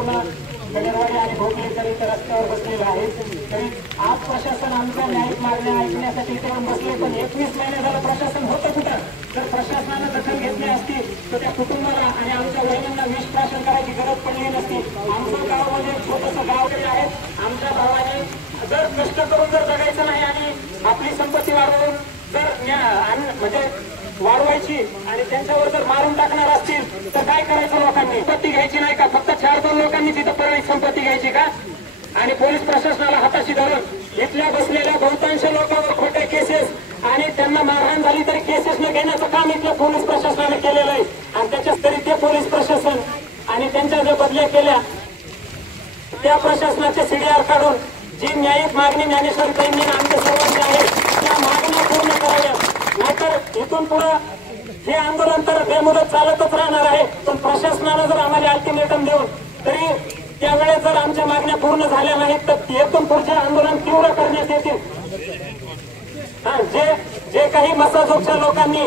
पूर्ण गणेरवाडी आणि भोगलेकर इथे रस्त्यावर बसलेले आहेत। तरी आज प्रशासन आमच्या न्यायिक मागण्या ऐकण्यासाठी इथे येऊन बसले, पण 21 महिने झालं प्रशासन होतं कुठं? जर प्रशासनानं दखल घेतली असती तर त्या कुटुंबाला आणि आमच्या वडिलांना विष प्राशन करायची गरज पडली नसती। आमचं गाव म्हणजे छोटंसं गाव तरी आहे। आमच्या भावाने जर कष्ट करून जर जगायचं नाही आणि आपली संपत्ती वाढवून जर म्हणजे वाढवायची आणि त्यांच्यावर जर मारून टाकणार असतील तर काय करायचं? लोकांनी संपत्ती घ्यायची नाही का? फक्त 4-2 लोकांनी तिथं परळीत संपत्ती घ्यायची का? आणि पोलीस प्रशासनाला हाताशी धरून इथल्या बसलेल्या बहुतांश लोकांवर खोटे केसेस आणि त्यांना मारहाण झाली तरी केसेस न घेण्याचं काम इथल्या पोलीस प्रशासनाने केलेलं आहे। आणि त्याच्याच तरी ते पोलीस प्रशासन आणि त्यांच्या ज्या बदल्या केल्या त्या प्रशासनाचे सीडीआर काढून जी न्यायिक मागणी ज्ञानेश्वरीताईंनी आमच्या सर्वांची आहे त्या मागण्या पूर्ण कराव्यात। नाहीतर इथून पुढे हे आंदोलन तर बेमुदत चालतच राहणार आहे। पण प्रशासनानं जर आम्हाला अल्टिमेटम देऊन तरी त्यावेळेस जर आमच्या मागण्या पूर्ण झाल्या नाहीत तर येथून पुढचे आंदोलन तीव्र करण्यात येतील। जे काही मसाजोगच्या लोकांनी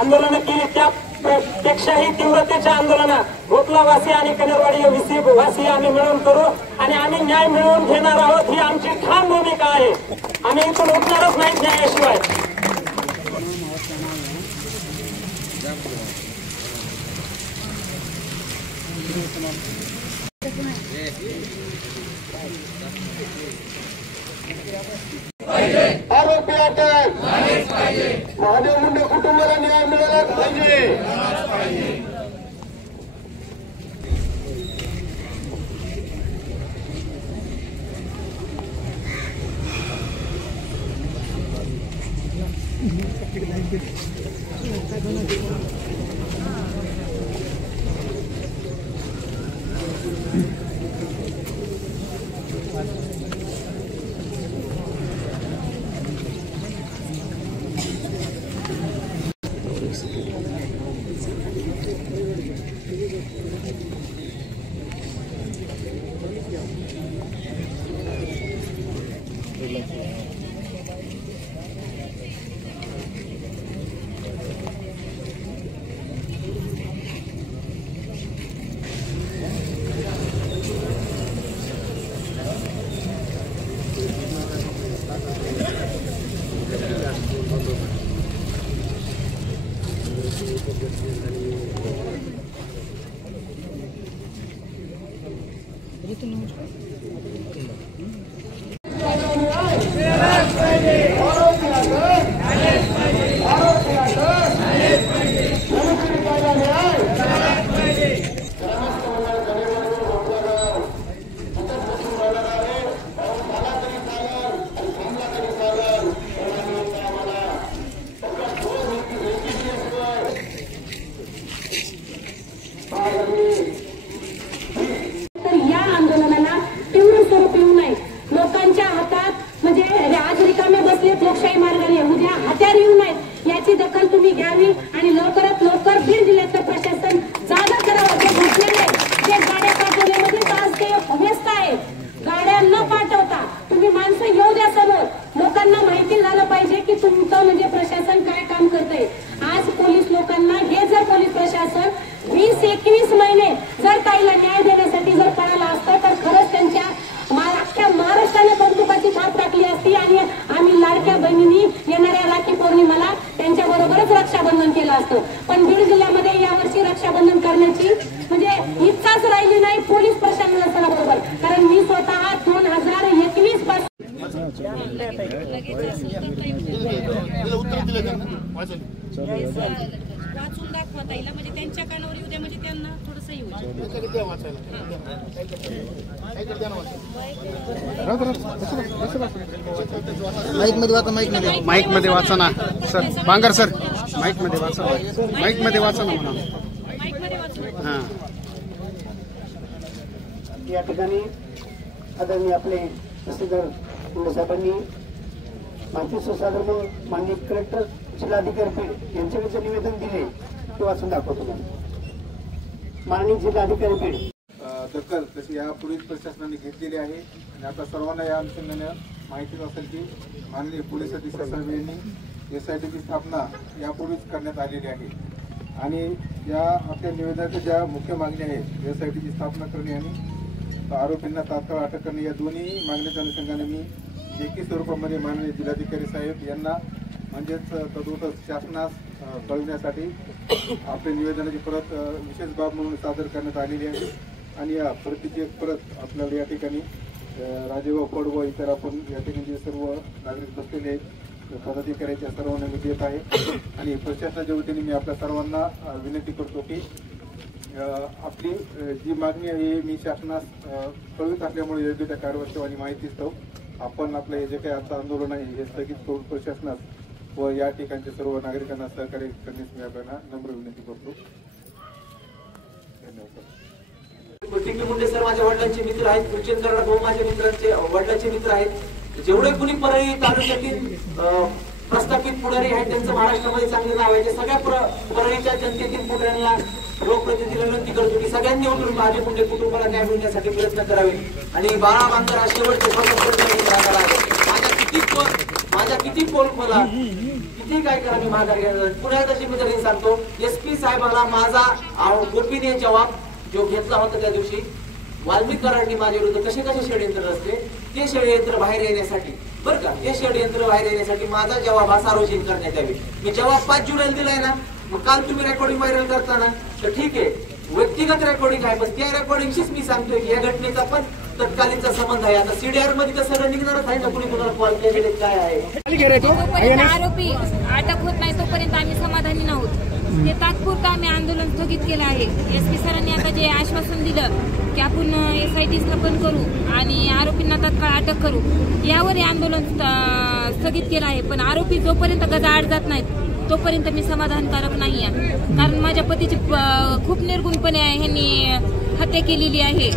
आंदोलन केली त्यापेक्षाही तीव्रतेच्या आंदोलना गोपलावासी आणि कनेरवाडी वासी आम्ही मिळून करू आणि आम्ही न्याय मिळवून घेणार आहोत ही आमची ठाम भूमिका आहे। आम्ही इथून उठणारच नाही न्यायाशिवाय। आरोपी अटक, महादेव मुंडे कुटुंबाला न्याय मिळालाच पाहिजे। लोकशाही मार्गाने उद्या हत्यार येऊ नयेत याची दखल तुम्ही घ्यावी आणि लवकरात लवकर बीड जिल्ह्याचं प्रशासन जागा करावं। जे घटनेने जे गाड्या पाठवण्यामध्ये आज ते व्यस्त आहे, गाड्या न पाठवता तुम्ही माणसं येऊ द्या समोर, लोकांना माहिती झालं पाहिजे की तुमचं म्हणजे प्रशासन काय काम करतंय। आज पोलीस लोकांना हे जर पोलीस प्रशासन 20-21 महिने जर ताईला न्याय देण्यासाठी जर पळाला असतं तर खरंच त्यांच्या अख्ख्या महाराष्ट्राने बंदुकाची थाप टाकली असती आणि आम्ही लाडक्या बहिणींनी येणाऱ्या राखी पौर्णिमेला त्यांच्या बरोबरच रक्षाबंधन केलं असतं। पण बीड जिल्ह्यामध्ये यावर्षी रक्षाबंधन करण्याची म्हणजे इच्छाच राहिली नाही पोलीस प्रशासनाबरोबर, कारण मी स्वतः 2021 पासून वाचून दाखवता येईल म्हणजे त्यांच्या कानावर येऊ द्या म्हणजे त्यांना थोडंसं येऊ माईक मध्ये वाचा ना सर, बांगर सर माईक मध्ये वाचा, माईक मध्ये वाचा ना म्हणा। हां या ठिकाणी आदरणीय आपले तहसीलदार साहेबांनी माहिती सुसाधन माननीय कलेक्टर जिल्हाधिकारी बीड यांच्याकडे निवेदन दिले ते वाचून दाखवतो। माननीय जिल्हाधिकारी बीड दखल तशी यापूर्वीच प्रशासनाने घेतलेली आहे आणि आता सर्वांना या अनुषंगाने माहितीच असेल की माननीय पोलीस अधीक्षक साहेब यांनी SITची स्थापना यापूर्वीच करण्यात आलेली आहे। आणि या आपल्या निवेदनाच्या ज्या मुख्य मागण्या आहेत SITची स्थापना करणे आणि आरोपींना तात्काळ अटक करणे या दोन्ही मागण्याच्या अनुषंगाने मी लेखी स्वरूपामध्ये माननीय जिल्हाधिकारी साहेब यांना म्हणजेच तद्वतच शासनास कळविण्यासाठी आपल्या निवेदनाची परत विशेष बाब म्हणून सादर करण्यात आलेली आहे आणि या प्रतीची परत आपल्याला या ठिकाणी राजेभाऊ फड व इतर आपण या ठिकाणी जे सर्व नागरिक बसलेले पदाधिकाऱ्यांच्या सर्वांना मी देत आहे आणि प्रशासनाच्या वतीने मी आपल्या सर्वांना विनंती करतो की आपली जी मागणी आहे मी शासनास कळवित असल्यामुळे योग्य त्या कारवाई आणि माहितीस्तव आपण आपलं हे जे काही आजचं आंदोलन आहे हे स्थगित करून प्रशासनास व या ठिकाणच्या सर्व नागरिकांना सहकार्य करण्यास मी आपल्याला नम्र विनंती करतो. धन्यवाद. टिंकी मुंडे सर माझ्या वडिलांचे मित्र आहेत. गुलचंद कराड भाऊ माझ्या मित्रांचे वडिलांचे मित्र आहेत. जेवढे कुणी परळी तालुक्यातील प्रस्थापित पुढारी आहेत त्यांचं महाराष्ट्रामध्ये चांगले नाव आहे. सगळ्या परळीच्या जनतेतील पुढाऱ्यांना लोकप्रतिनिधीला विनंती करतो की सगळ्यांनी उठून माझे मुंडे कुटुंबाला न्याय मिळण्यासाठी प्रयत्न करावे आणि बाळा बांगर हा शेवटचे माझ्या किती पोल मला किती काय करा मी माघार घ्यायला पुण्याच्या जिम्मेदारी सांगतो. SP साहेबांना माझा गोपनीय जबाब जो घेतला होता त्या दिवशी वाल्मिक कराडनी माझ्या विरुद्ध कसे षडयंत्र रचले ते षडयंत्र बाहेर येण्यासाठी बरं का ते षडयंत्र बाहेर येण्यासाठी माझा जबाब हा सार्वजनिक करण्यात यावे. मी जबाब 5 जुलैला दिलाय ना. मग काल तुम्ही रेकॉर्डिंग व्हायरल करताना तर ठीक आहे व्यक्तिगत रेकॉर्डिंग आहे पण त्या रेकॉर्डिंगशीच मी सांगतोय की या घटनेचा पण तत्कालीनचा संबंध आहे. आता CDR मध्ये तर सगळं निघणारच आहे ना. कुणी कुणाला कॉल केलेले काय आहे. जोपर्यंत आरोपी अटक होत नाही तोपर्यंत आम्ही समाधानी नव्हतो. ते तात्पुरतं आम्ही आंदोलन स्थगित केलं आहे. SP सरांनी आता जे आश्वासन दिलं की आपण SIT स्थापन करू आणि आरोपींना तात्काळ अटक करू यावर हे आंदोलन स्थगित केलं आहे. पण आरोपी जोपर्यंत गजाआड जात नाहीत तोपर्यंत मी समाधानकारक नाही आहे. कारण माझ्या पतीची खूप निर्गुणपणे ह्यांनी हत्या केलेली आहे.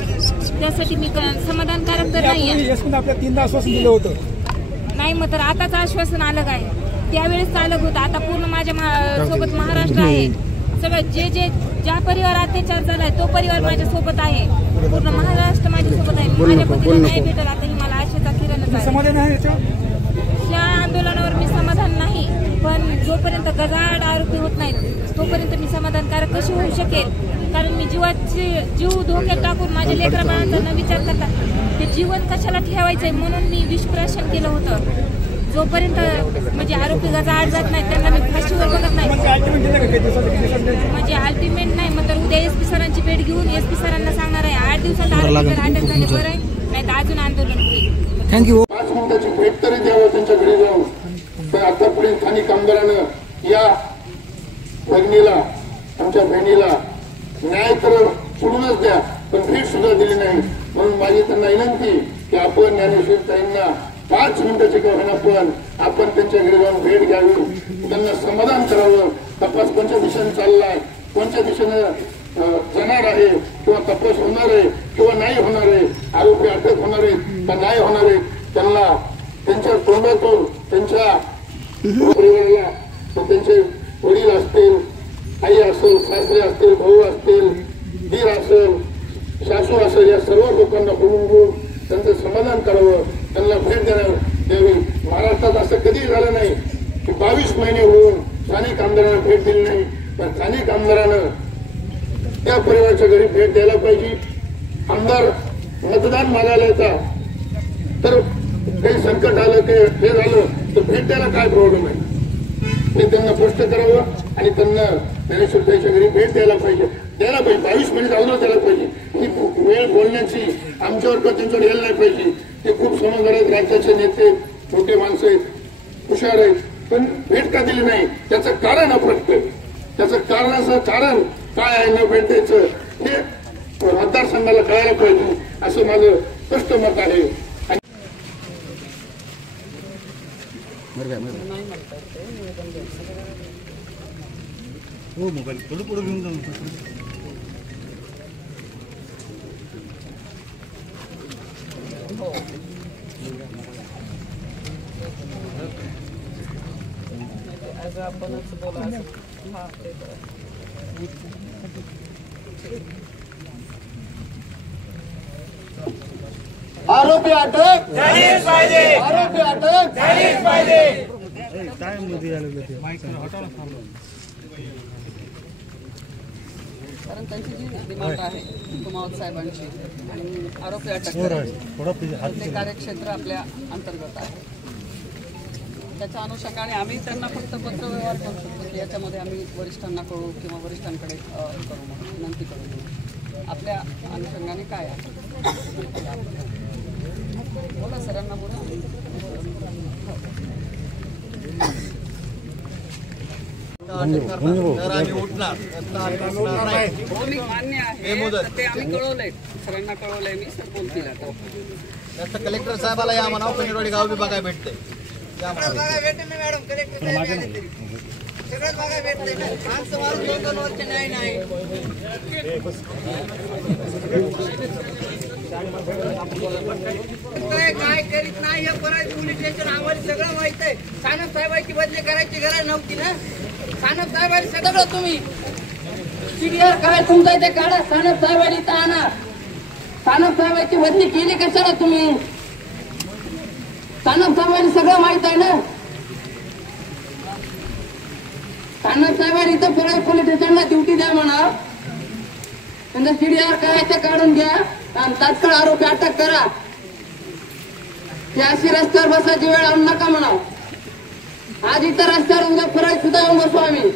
त्यासाठी मी समाधानकारक तर नाही आहे. आपल्या 3दा आश्वासन दिलं होतं नाही मग तर आताच आश्वासन अलग आहे. त्यावेळेस अलग होतं. आता पूर्ण माझ्या सोबत महाराष्ट्र आहे. सगळं जे ज्या परिवार अत्याचार झालाय तो परिवार माझ्या सोबत आहे. पूर्ण महाराष्ट्र माझ्या सोबत आहे. माझ्या पतीला न्याय भेटेल आता ही मला आशेचा किरणच आहे. या आंदोलनावर मी समाधान नाही पण जोपर्यंत गजाआड आरोपी होत नाहीत तोपर्यंत मी समाधानकारक कशी होऊ शकेल. कारण मी जीव धोक्यात टाकून माझ्या लेकरा बाळांचा न विचार करता ते जीवन कशाला ठेवायचंय म्हणून मी विषप्राशन केलं होतं. जोपर्यंत म्हणजे आरोपी गजाआड जात नाहीत त्यांना मी फाशीवर बघत नाही. म्हणजे अल्टिमेट नाही मग तर उद्या SP सरांची भेट घेऊन SP सरांना सांगणार आहे 8 दिवसात आरोपी जर अटक झाले बरं आहे नाही तर अजून आंदोलन होईल. थँक्यू. 5 मिनिटाची भेट तरी द्यावं त्यांच्या घरी जाऊन. पण आता पुढे स्थानिक आमदारानं या भगिनीला आमच्या बहिणीला न्याय तर सोडूनच द्या पण भेट सुद्धा दिली नाही. म्हणून माझी त्यांना विनंती की आपण ज्ञानेश्वर ताईंना 5 मिनिटाची का पण आपण त्यांच्या घरी जाऊन भेट घ्यावी. त्यांना समाधान करावं. तपास कोणत्या दिशेने चाललाय कोणत्या दिशेने जाणार आहे किंवा तपास होणार आहे किंवा नाही होणार आहे. आरोपी अटक होणार आहेत का नाही होणार आहेत त्यांना त्यांच्या तोंडातून त्यांच्या परिवाराला त्यांचे वडील असतील आई असेल सासरे असतील भाऊ असतील दीर असेल सासू असेल या सर्व लोकांना बोलून त्यांचं समाधान करावं. त्यांना भेट द्यावी. महाराष्ट्रात असं कधी झालं नाही की 22 महिने होऊन स्थानिक आमदारांना भेट दिली नाही. पण स्थानिक आमदारानं त्या परिवाराच्या घरी भेट द्यायला पाहिजे. आमदार मतदान मागायला येतात तर काही संकट आलं ते हे झालं तर भेट द्यायला काय प्रॉब्लेम आहे ते त्यांना स्पष्ट करावं आणि त्यांना ज्ञानेश्वर ताईच्या घरी भेट द्यायला पाहिजे. 22 मिनिट अगोदर द्यायला पाहिजे. ही वेळ बोलण्याची आमच्यावर किंवा त्यांच्यावर यायला नाही पाहिजे. ते खूप समजदार आहेत. राज्याचे नेते मोठे माणसं आहेत हुशार आहेत पण भेट का दिली नाही त्याचं कारण अपरटतं. त्याचं कारणाचं कारण काय आहे न भेट द्यायचं हे मतदारसंघाला कळायला पाहिजे असं माझं स्पष्ट मत आहे. हो मोबाईल थोडं पुढे घेऊन जाऊ. आरोपी अटक झालीच पाहिजे. आरोपी अटक झालीच पाहिजे. काय मध्ये आलेलं ते कारण त्यांची जी डिमांड आहे कुमावत साहेबांची आणि आरोपी अटक करायची ते कार्यक्षेत्र आपल्या अंतर्गत आहे. त्याच्या अनुषंगाने आम्ही त्यांना फक्त पत्रव्यवहार करू शकतो की याच्यामध्ये आम्ही वरिष्ठांना कळू किंवा वरिष्ठांकडे करू म्हणून विनंती करू. आपल्या अनुषंगाने काय आहे बोला, सरांना बोला. मान्य आहे ते आम्ही कळवलंय, सरांना कळवलंय मी, सर बोलतील आता. त्याचं कलेक्टर साहेबाला या म्हणावं पेंडरवाडी गाव बी बघायला भेटते. काय करीत नाही हे परत पोलीस स्टेशन आम्हाला सगळं माहित आहे. सानप साहेबांची बदली करायची गरज नव्हती ना. सानप साहेबांनी सगळं तुम्ही सीडीआर काय तुमचं ते काढा. सानप साहेबांनी तर आणा. सानप साहेबांची बदली केली कशाला तुम्ही? सानप साहेबांनी सगळं माहित आहे ना. सानप साहेबांनी तर परत पोलीस स्टेशनला ड्युटी द्या म्हणा. त्यांचा सीडीआर काय ते काढून घ्या आणि तात्काळ आरोपी अटक करा. अशी रस्त्यावर बसायची वेळ आणू नका म्हणा. आज इतर रस्त्यावर उद्या फरक सुद्धा येऊन बसू आम्ही.